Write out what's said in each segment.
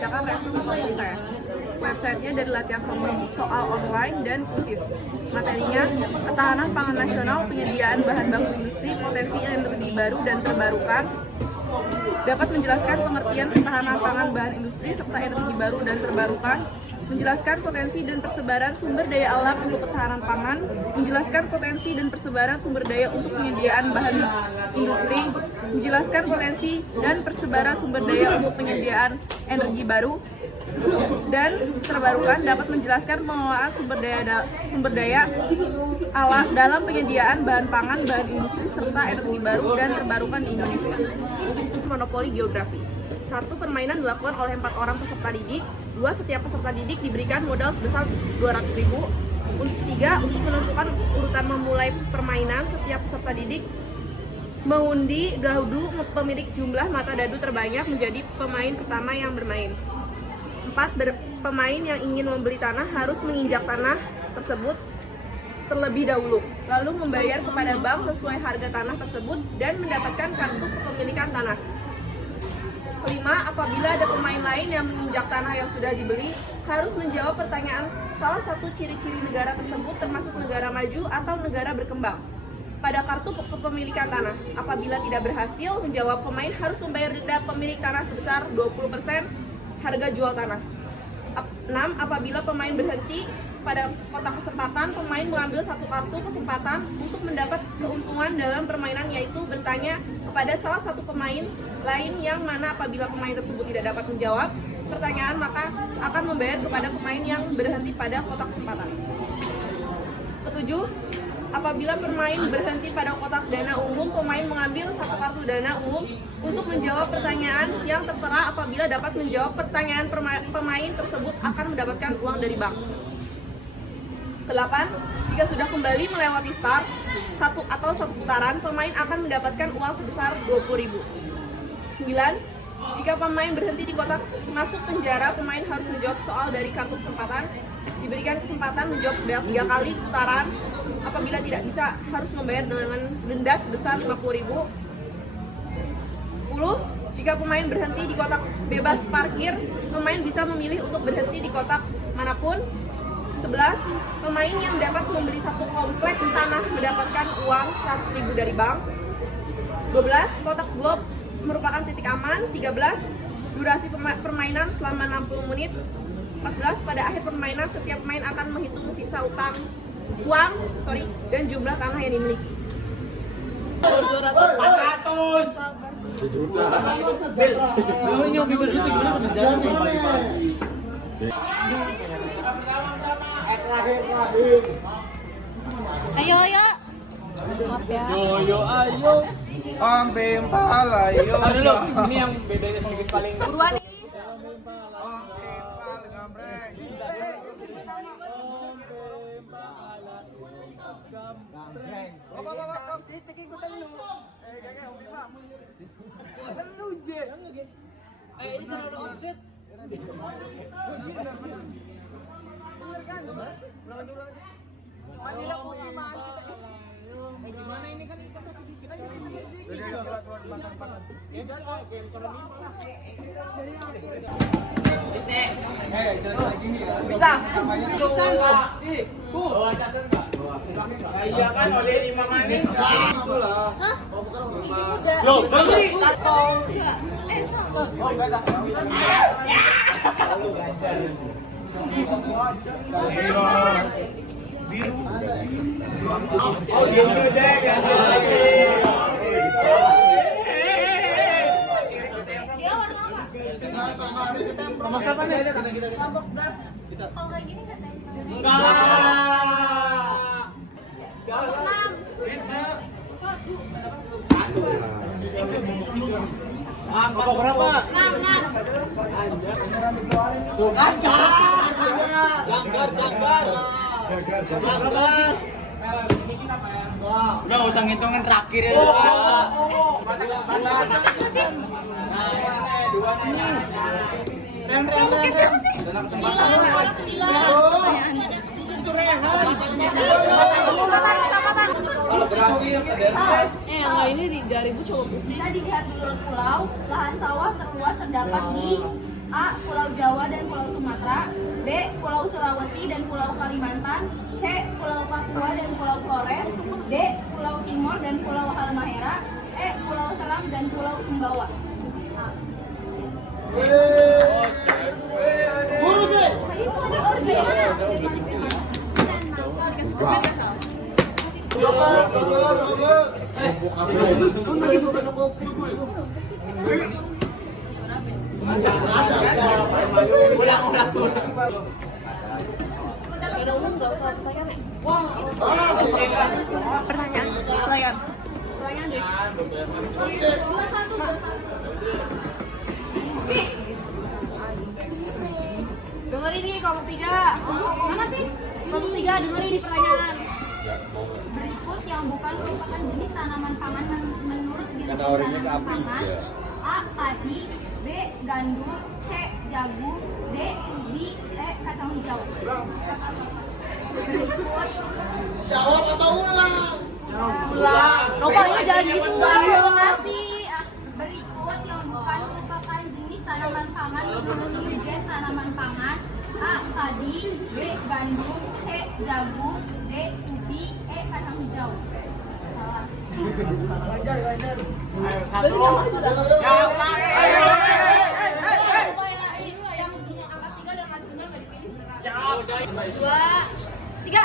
membacakan resume ataupun saya. Websitenya dari latihan soal online dan kuisis. Materinya, ketahanan pangan nasional, penyediaan bahan baku industri, potensi energi baru dan terbarukan, dapat menjelaskan pengertian ketahanan pangan bahan industri serta energi baru dan terbarukan, menjelaskan potensi dan persebaran sumber daya alam untuk ketahanan pangan, menjelaskan potensi dan persebaran sumber daya untuk penyediaan bahan industri, menjelaskan potensi dan persebaran sumber daya untuk penyediaan energi baru dan terbarukan, dapat menjelaskan pengelolaan sumber daya alam dalam penyediaan bahan pangan, bahan industri serta energi baru dan terbarukan di Indonesia. Monopoli geografi. 1. Permainan dilakukan oleh 4 orang peserta didik. 2. Setiap peserta didik diberikan modal sebesar 200.000. 3. Untuk menentukan urutan memulai permainan, setiap peserta didik mengundi dadu pemilik jumlah mata dadu terbanyak menjadi pemain pertama yang bermain. 4. Pemain yang ingin membeli tanah harus menginjak tanah tersebut terlebih dahulu, lalu membayar kepada bank sesuai harga tanah tersebut dan mendapatkan kartu kepemilikan tanah. 5. Apabila ada pemain lain yang menginjak tanah yang sudah dibeli, harus menjawab pertanyaan salah satu ciri-ciri negara tersebut termasuk negara maju atau negara berkembang pada kartu kepemilikan tanah. Apabila tidak berhasil menjawab, pemain harus membayar denda pemilik tanah sebesar 20% harga jual tanah. 6. Apabila pemain berhenti pada kotak kesempatan, pemain mengambil satu kartu kesempatan untuk mendapat keuntungan dalam permainan, yaitu bertanya kepada salah satu pemain lain yang mana apabila pemain tersebut tidak dapat menjawab pertanyaan, maka akan membayar kepada pemain yang berhenti pada kotak kesempatan. 7. Apabila pemain berhenti pada kotak dana umum, pemain mengambil satu kartu dana umum untuk menjawab pertanyaan yang tertera. Apabila dapat menjawab pertanyaan pemain tersebut akan mendapatkan uang dari bank. 8. Jika sudah kembali melewati start satu putaran, pemain akan mendapatkan uang sebesar 20.000. 9. Jika pemain berhenti di kotak masuk penjara, pemain harus menjawab soal dari kartu kesempatan. Diberikan kesempatan menjawab sebanyak 3 kali putaran. Apabila tidak bisa, harus membayar dengan denda sebesar 50.000. 10. Jika pemain berhenti di kotak bebas parkir, pemain bisa memilih untuk berhenti di kotak manapun. 11. Pemain yang dapat membeli satu komplek tanah mendapatkan uang 100.000 dari bank. 12. Kotak globe merupakan titik aman. 13. Durasi permainan selama 60 menit. 14. Pada akhir permainan, setiap pemain akan menghitung sisa uang dan jumlah tanah yang dimiliki. 400 juta. Bil, ini yang bibir itu gimana sampai jalan nih pagi-pagi? Ayo. Maaf ya. Yo, ayo. Ambil pala, yo. Aduh lo, ini yang bedanya sedikit paling. Buruan nih. Ini kan ada offset. Bener kan? Ulangan aja. Manila putih mahal kita. Gimana ini kan kita sedikit. Makan. Bisa. Iya kan oleh 5 menit. Itulah. Hah? Udah. Loh, beli. Oh, enggak ada. Biru. Oh, dia gede kasih lagi. Dia warna apa? Rumah siapa nih? Box das. Kalau kayak gini enggak tempel. Enggak. Apa berapa? 6. Tuh kan janggar. Udah usah ngitungin terakhir ya. Pakai siapa sih? Kalau berhasil Kalau ini 3.000 cukup sih. Kita dilihat menurut pulau, lahan sawah terluas terdapat di A. Pulau Jawa dan Pulau Sumatera. B. Pulau Sulawesi dan Pulau Kalimantan. C. Pulau Papua dan Pulau Flores. D. Pulau Timor dan Pulau Halmahera. E. Pulau Seram dan Pulau Sumbawa. Guru sih. Info di orgi mana? Pertanyaan deh. 21. Dengerin nih kelompok 3. Mana sih? Kelompok 3 dengerin di pertanyaan. Berikut yang bukan merupakan jenis tanaman pangan menurut Dirjen Tanaman Pangan. A. Padi. B. Gandum. C. Jagung. D. Ubi. E. Kacang hijau. Berikut. Jawab atau ulang? Ulang. Nomornya jangan gitu. Ngasih. Berikut yang bukan merupakan jenis tanaman pangan menurut Dirjen Tanaman Pangan. A. Padi. B. Gandum. C. Jagung. D. Ubi. E. Kacang hijau. Salah. Satu. Jawab. Yang angkat 3 dan masih benar nggak dipilih. 2, 3.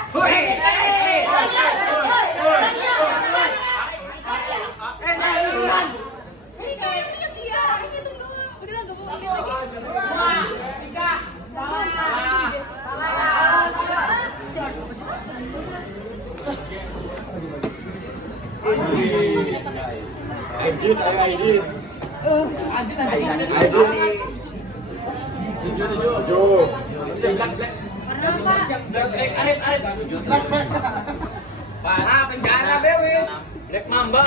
Penjara bewis. Black Mamba.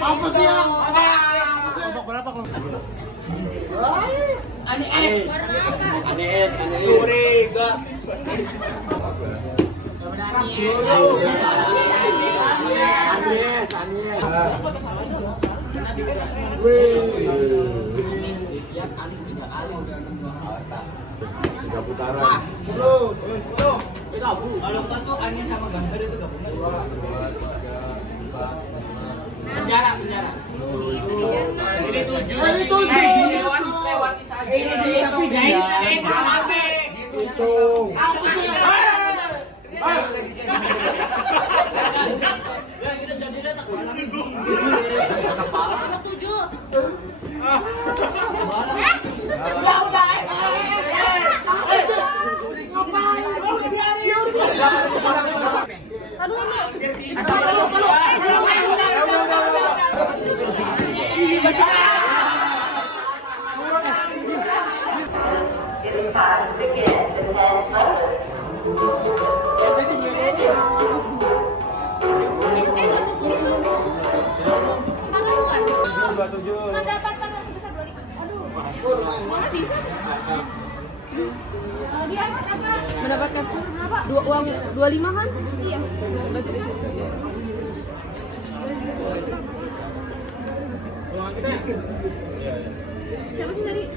Apa sih yang? Curiga. Tiga putaran. Kalau tuh Anies sama Ganjar itu gabungan. Penjara. Ini 7. Ini 7. Lewati saja. Ini mati. Hitung. Apa sih yang? Nomor 7. Mendapatkan uang sebesar 25. Aduh. Mana sih? Dia apa? Mendapatkan Kenapa? uang 25 kan? Iya. Enggak jadi. Siapa sih tadi?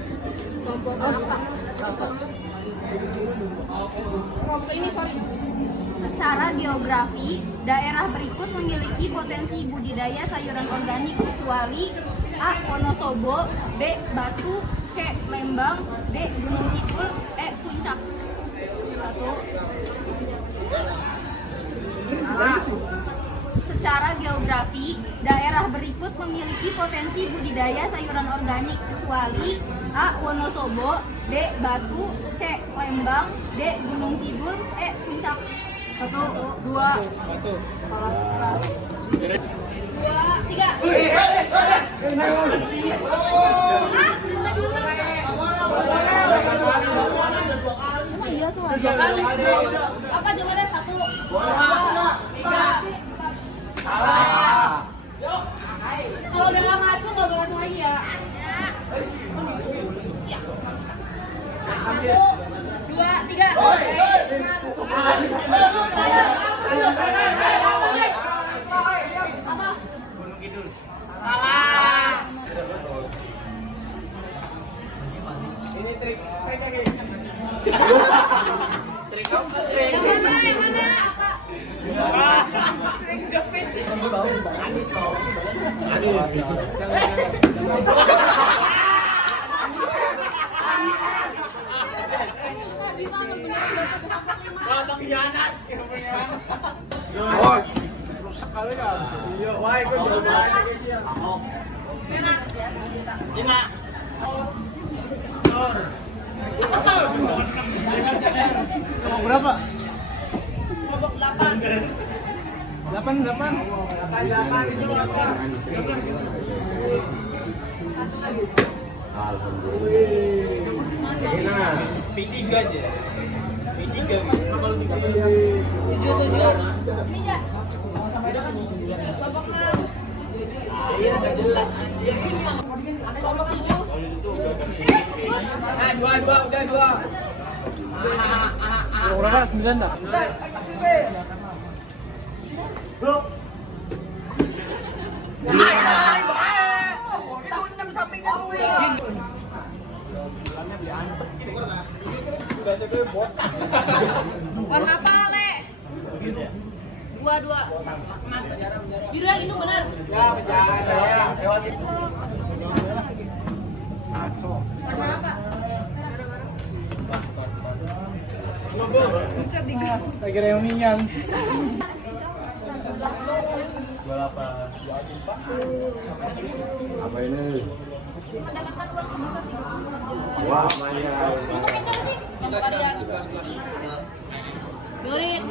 Kelompok ini sorry. Secara geografi, daerah berikut memiliki potensi budidaya sayuran organik kecuali A. Wonosobo, B. Batu, C. Lembang, D. Gunung Kidul, E. Puncak. 1. Secara geografi, daerah berikut memiliki potensi budidaya sayuran organik kecuali A. Wonosobo, B. Batu, C. Lembang, D. Gunung Kidul, E. Puncak. 1, 2, 3. Emang iya semua? 2 kali. Apa jawabannya? 1, 2, 3. Kalau udah gak ngaco, gak ngaco lagi ya. 1, 2, 3. Apa? Gunung Kidul. Salah. Bos, rusak kali kan? Iya, wah itu jawabannya guys ya. Lima. Nomor berapa? Nomor 8. 8 itu apa? Alhamdulillah. P3 aja. P3 gitu. Iya, enggak jelas anjing. Dua, udah 2. Nomor berapa? 9 dah. Bro. Warna apa, Le? Dua. Biru yang itu benar. Ya, lewat itu. Warna apa? Tak kira yang minyan. 28. Apa ini? Mendapatkan uang sebesar 30. Wah, lumayan. Untuk yang siapa sih? Sama kalian. Dengerin.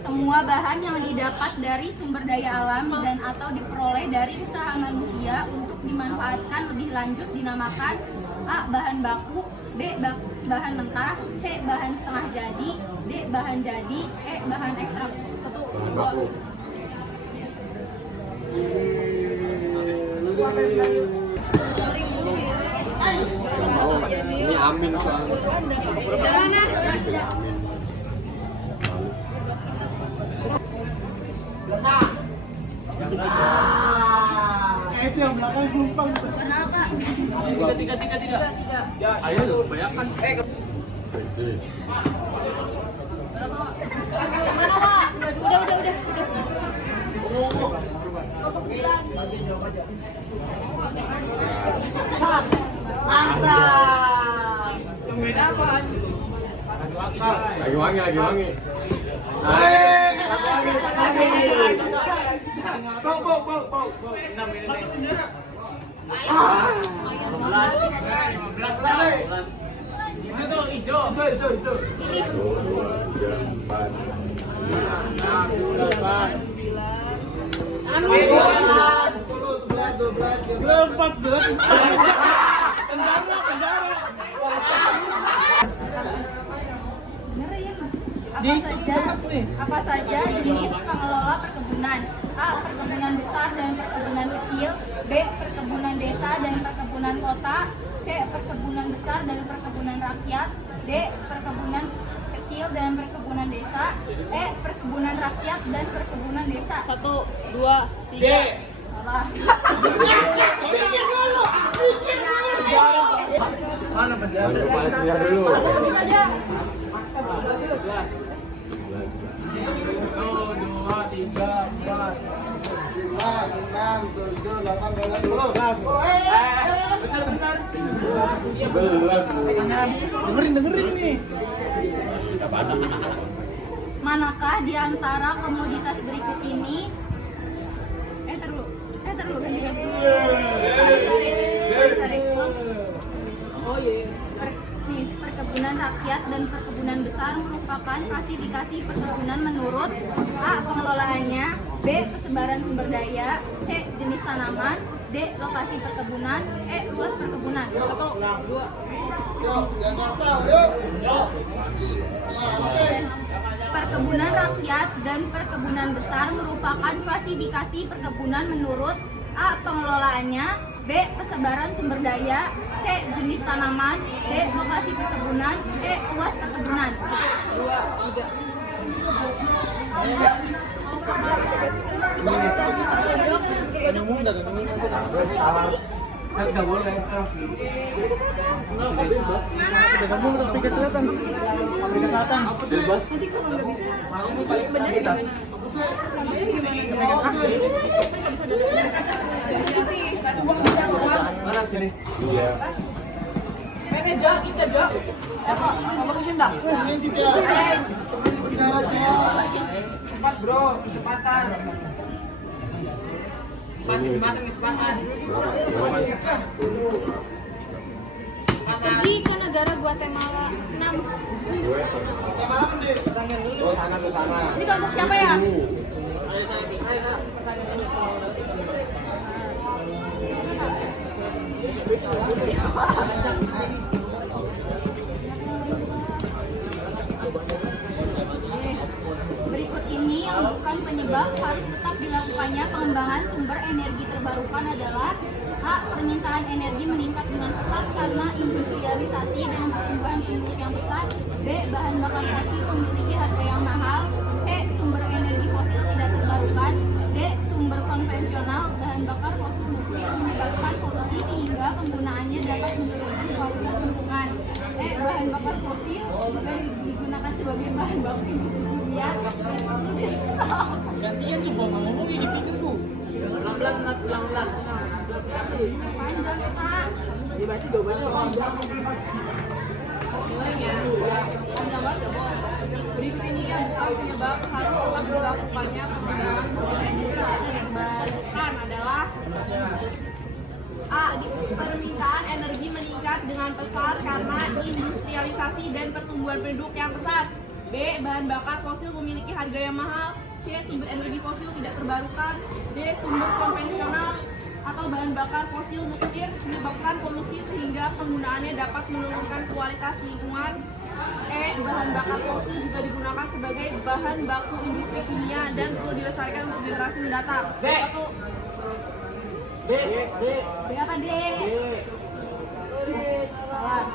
Semua bahan yang didapat dari sumber daya alam dan atau diperoleh dari usaha manusia untuk dimanfaatkan lebih lanjut dinamakan A. Bahan baku, B. Bahan mentah, C. Bahan setengah jadi, D. Bahan jadi, E. Bahan ekstrak. 1, 2. Ini amin soalnya. Amin. Itu yang belakang lumpang. Warna apa? 3. Ya, ayo bayangkan. Itu. Mana, Pak? Udah. Mantap. Lagi wangi. Bau. 6 ini. Mana tuh hijau? Sini. 14. Apa saja jenis pengelola perkebunan? A. Perkebunan besar dan perkebunan kecil, B. Perkebunan desa dan perkebunan kota, C. Perkebunan besar dan perkebunan rakyat, D. Perkebunan kecil dan perkebunan desa, E. Perkebunan rakyat dan perkebunan desa. 1, 2, 3. Salah. Mana penjara? Lihat dulu. Habis aja. 1, 2, 3, 4. 6, 7, 8, 9, 10. Bentar. 11. Dengerin nih. Manakah di antara komoditas berikut ini? Ganti. Tarik. Oh iya. Perkebunan rakyat dan perkebunan besar merupakan klasifikasi perkebunan menurut A. Pengelolaannya, B. Persebaran sumber daya, C. Jenis tanaman, D. Lokasi perkebunan, E. Luas perkebunan. 1, 2. Yuk, yang asal, yuk. Perkebunan rakyat dan perkebunan besar merupakan klasifikasi perkebunan menurut A. Pengelolaannya, B. Persebaran sumber daya, C. Jenis tanaman, D. Lokasi perkebunan, E. Luas perkebunan. 2, 3. Saya nggak boleh. Mana? Kamu Afrika Selatan. Afrika Selatan. Bebas. Nanti kalau nggak bisa, bener kita. Sampai gimana? Mana sini? Iya. Kita jawab. Kamu kesini tak? Ini sih, Cak. Bicara, Cak. Cepat bro, kesempatan. Kesempatan. Pergi ke negara Guatemala. 6. Oh, sana ke sana. Ini kelompok siapa ya? Berikut ini yang bukan penyebab harus tetap dilakukannya pengembangan sumber energi terbarukan adalah A. Permintaan energi meningkat dengan pesat karena industrialisasi dan pertumbuhan penduduk yang pesat. B. Bahan bakar fosil memiliki harga yang mahal. C. Sumber energi fosil tidak terbarukan. D. Sumber konvensional bahan bakar fosil nuklir menyebabkan polusi sehingga penggunaannya dapat menurunkan kualitas lingkungan. E. Bahan bakar fosil juga digunakan sebagai bahan baku industri kimia. Gantian coba ngomong ini pikirku. Pelan-pelan. Ya berarti jawabannya apa? Jawabannya, panjang banget gak bohong. Berikut ini yang bukan penyebab harus tetap dilakukannya pengembangan sumber energi terbarukan adalah A. Permintaan energi meningkat dengan pesat karena industrialisasi dan pertumbuhan penduduk yang pesat. B. Bahan bakar fosil memiliki harga yang mahal. C. Sumber energi fosil tidak terbarukan. D. Sumber konvensional atau bahan bakar fosil nuklir menyebabkan polusi sehingga penggunaannya dapat menurunkan kualitas lingkungan. E. Bahan bakar fosil juga digunakan sebagai bahan baku industri kimia dan perlu dilestarikan untuk generasi mendatang. B. B apa D? Salah.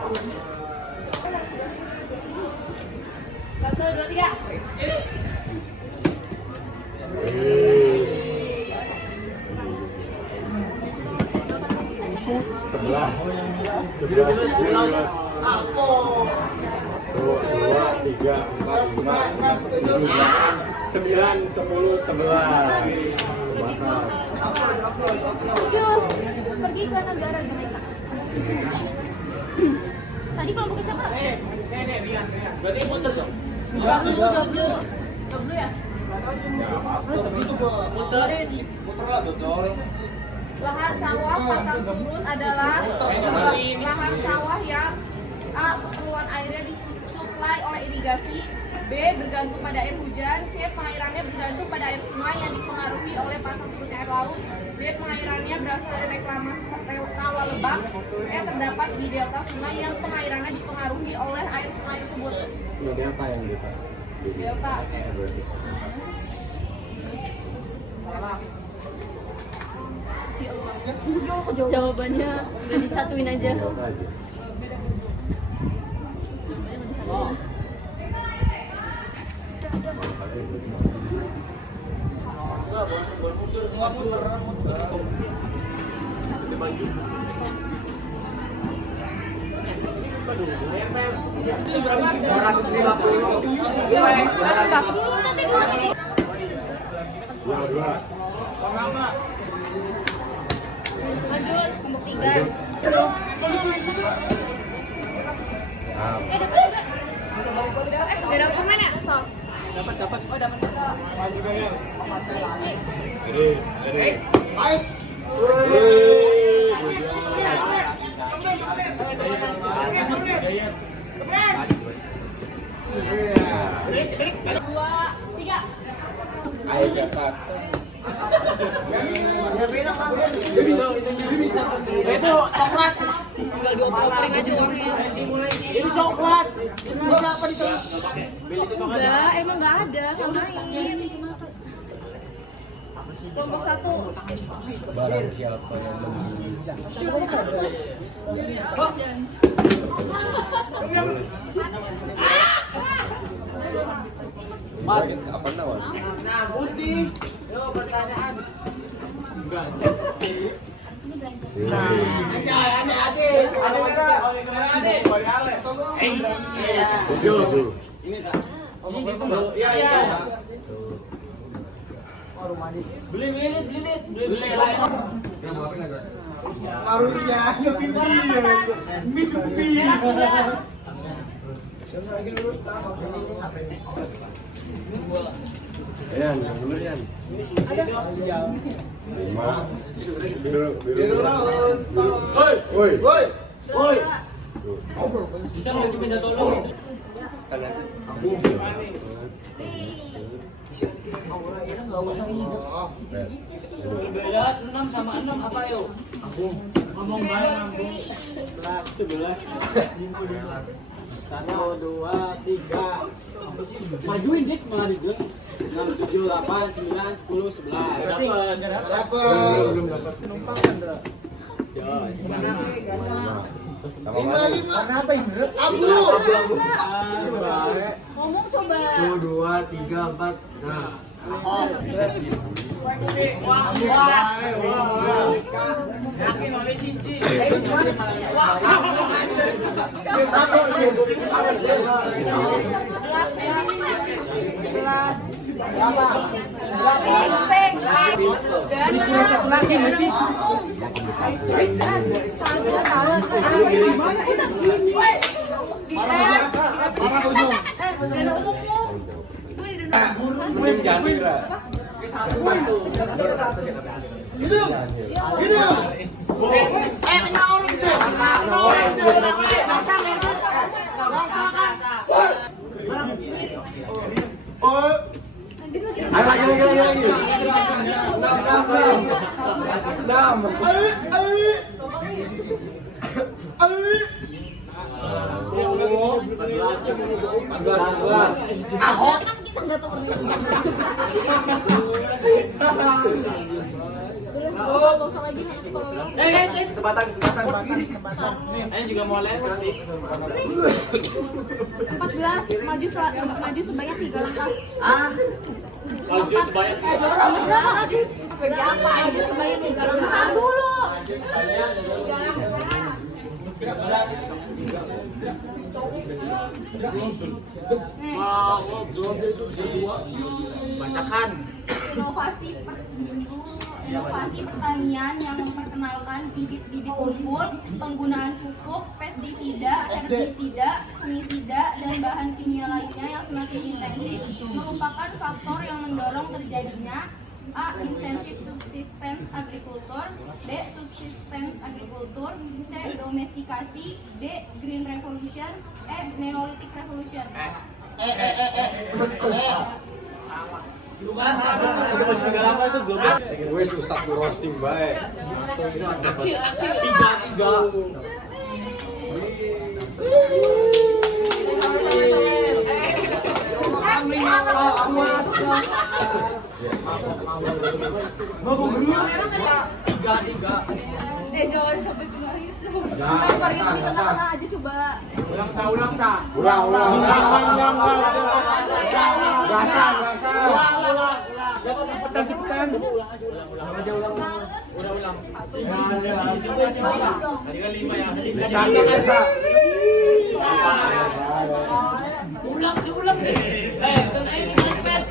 1, 2, 3. Sebelah. Aku. 2, 3, 4, 5, 6, 9, 10, 11. Mantap. 7. Pergi ke negara Jamaika. Tadi kelompoknya siapa? Berarti muter dong. Gak ya? Puterlah, betul. Lahan sawah pasang surut adalah lahan sawah yang A. Keperluan airnya disuplai oleh irigasi. B. Bergantung pada air hujan. C. Pengairannya bergantung pada air sungai yang dipengaruhi oleh pasang surutnya air laut. D. Pengairannya berasal dari reklamasi rawa lebak. E. Terdapat di delta sungai yang pengairannya dipengaruhi oleh air sungai tersebut. Ini apa yang kita? Delta. Jawabannya udah disatuin aja. Jawab aja. Lanjut, kelompok 3. Gak dapat mana? Dapat. Oh dapat. Maju gaya. Ready. Baik. Dua, 3. Ayo cepat. Itu coklat. Tinggal dioper-operin aja warnanya. Ini coklat. Ini apa itu? Enggak, emang nggak ada, ngapain? Kelompok 1. Barang siapa yang membeli? Apa nawar? Nah, putih. Yo, pertanyaan. Enggak. Ini belanja. Tujuh. Harusnya aja mimpi. Yan, yang bener Yan. 5. Biru. Woi. Woi. Bisa nggak sih minta tolong? Aku. Beda 6 sama 6 apa yuk? Ngomong bareng 11. 1, 2, 3. Majuin dik malah dik. 6, 7, 8, 9, 10, 11. Dapat. Belum dapat. Penumpang kan, Dra? Lima. Apa yang bener? Abu. Ngomong coba. 1, 2, 3, 4. Nah. Bisa sih. Yakin oleh siji. Sebelum jadi, Ra. Hidup. Kena orang cek. Oh. Ayo. Ahok kan kita nggak tahu orangnya. Gak usah lagi nanti kalau Kesempatan. Nih. Ayo juga mau lewat sih. 14 maju sebanyak 3 langkah. Maju sebanyak Berapa maju? Maju sebanyak 3 langkah dulu. Bacakan. Inovasi pertanian yang memperkenalkan bibit-bibit unggul, penggunaan pupuk, pestisida, herbisida, fungisida, dan bahan kimia lainnya yang semakin intensif merupakan faktor yang mendorong terjadinya A. Intensive subsistence agriculture, B. Subsistence agriculture, C. Domestikasi, D. Green revolution, E. Neolithic revolution. Gue susah gue roasting baik. 3. Jangan sampai kemarin. Coba kita di tengah-tengah aja coba. Ulang. Cepetan. Ulang. Tadi kan 5 ya. Ulang sih. Kan ini ngepet.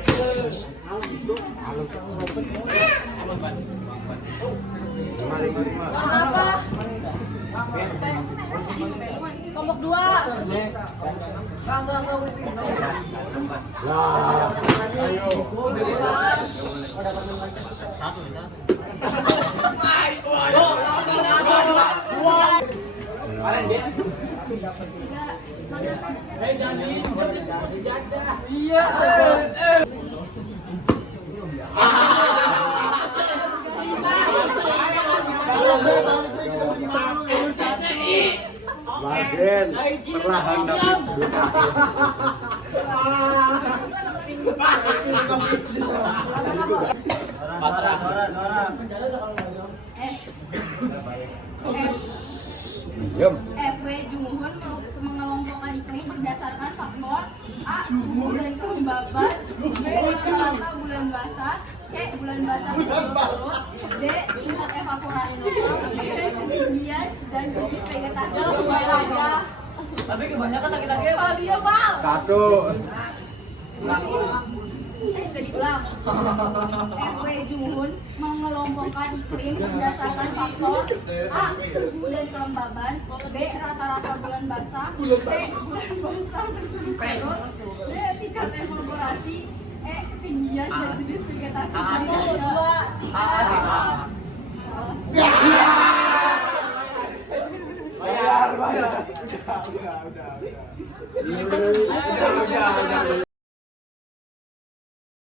Apa? Kelompok 2. Bagian perlahan tapi FW Junghun mengelompokkan iklim berdasarkan faktor A. Suhu dan kelembaban, B. Rata-rata bulan basah, C. bulan basah berturut-turut. D. Tingkat evaporasi. E. Ketinggian dan jenis vegetasi di Balaga. Tapi kebanyakan laki-laki Oh dia Pal. Satu. Gak diulang. RW Juhun mengelompokkan iklim berdasarkan faktor A. Suhu dan kelembaban. B. Rata-rata bulan basah. C. Bulan basah berturut-turut. D. Tingkat evaporasi. E. Ketinggian dan jenis vegetasi. 1, 2, 3. Bayar. Udah.